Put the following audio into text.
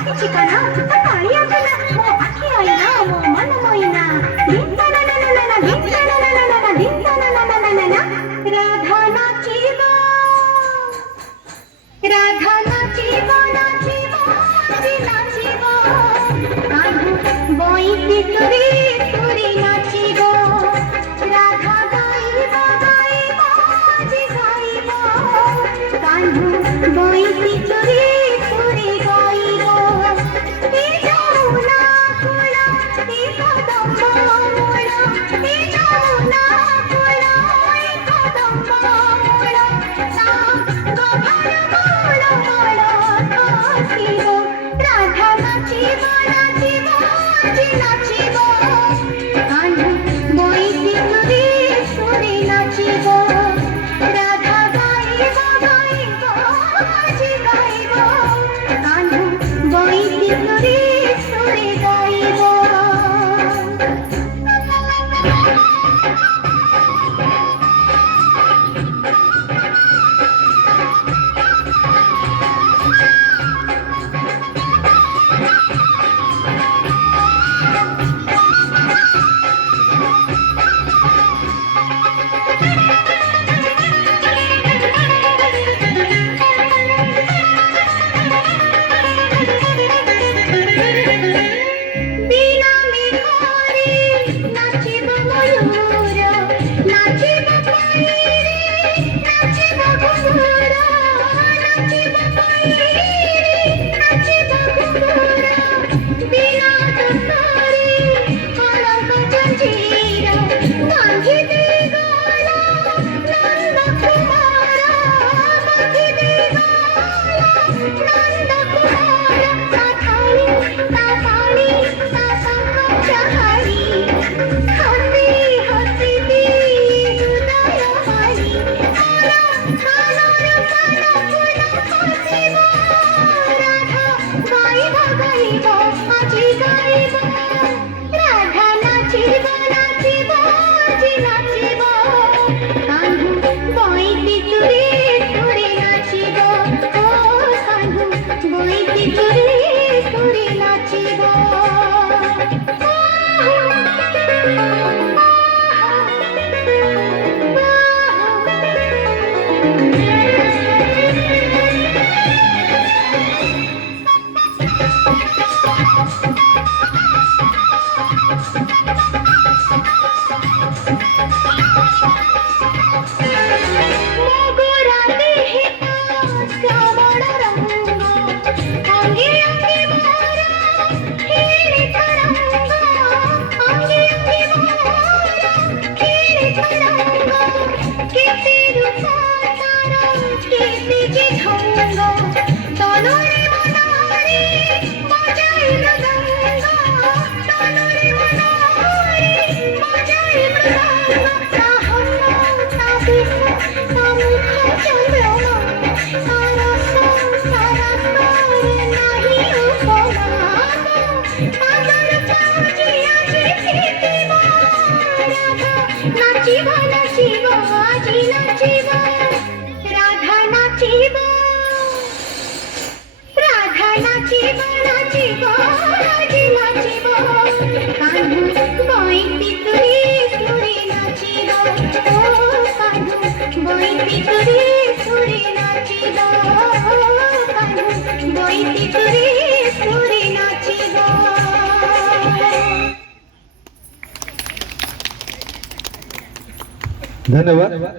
ଅତି ଚିକଣ କାଳିଆ ଚଲା ମୋ ଆଖି ଆଇନା ମୋ ମନ ମଇନା ଧିନ ନା ନା ନା ନା ଧିନ ନା ନା ନା ନା ଧିନ ନା ନା ନା ନା ନା ରାଧା ନାଚିବ ରାଧା ନାଚିବ ନାଚିବ ଆଜି ନାଚିବ କାହ୍ନୁ ବଇଁଶୀ ତୁରି ତୁରି ନାଚିବ ରାଧା ଗାଇବ ଗାଇବ ଆଜି ଗାଇବ କାହ୍ନୁ ବଇଁଶୀ ତୁରି ତୁରି ଗାଇବ ଏ ଯମୁନା କୂଳ ଏ କଦମ୍ବ ମୂଳ ଏ ଯମୁନା କୂଳ ଏ କଦମ୍ବ ମୂଳ ତା ଗହର ମୂଳ ମୂଳ ଖସିବ ରାଧା ନାଚିବ ନାଚିବ ଆଜି ନାଚିବ କାହ୍ନୁ ବଇଁଶୀ ତୁରି ତୁରି ନାଚିବ ରାଧା ଗାଇବ ଗାଇବ ଆଜି ଗାଇବ କାହ୍ନୁ ବଇଁଶୀ ତୁରି ତୁରି ଗାଇବ। বিনা মেঘরে নাচিব ময়ূর নাচিব পায়রে নাচিব ঘুঙুর নাচিব পায়রে নাচিব ঘুঙুর বিনা দোষরে কলঙ্ক জঞ্জির বাঁধিবে গলা নন্দ কুমার বাঁধিবে গলা নন্দ কুমার সাথানি সাথানি চাহারি হাসি হাসিবি হৃদয় হারি কানর কান ফুল খসিব রাধা গাইব গাইব আজি গাইব রাধা নাচিব নাচিব আজি নাচিব কাহ্নু বইঁশী তুরি তুরি নাচিব ও কাহ্নু বইঁশী তুরি তুরি নাচিব। মগুরা দেহিত শ্রাবণ রঙ্গ অঙ্গে অঙ্গে মোরা খেলে তরঙ্গ অঙ্গে অঙ্গে মোরা খেলে তরঙ্গ কেতে রূপ তার কেতে যে ঢঙ্গ তনুরে মনোরে বাজাই মৃদঙ্গ তনুরে মনোরে বাজাই মৃদঙ্গ তাহন্ন তাবিস তামুখ চন্দ্রমা সারস সারস নাহি উপমা পাগল পাজি আজি ফিরিব রাধা নাচিব নাচিব আজি নাচিব রাধা নাচিব রাধা নাচিব নাচিব আজি নাচিব কাহ্নু বইঁশী তুরি তুরি নাচিব ও কাহ্নু বইঁশী তুরি তুরি নাচিব কাহ্নু বইঁশী তুরি তুরি নাচিব। ধন্যবাদ।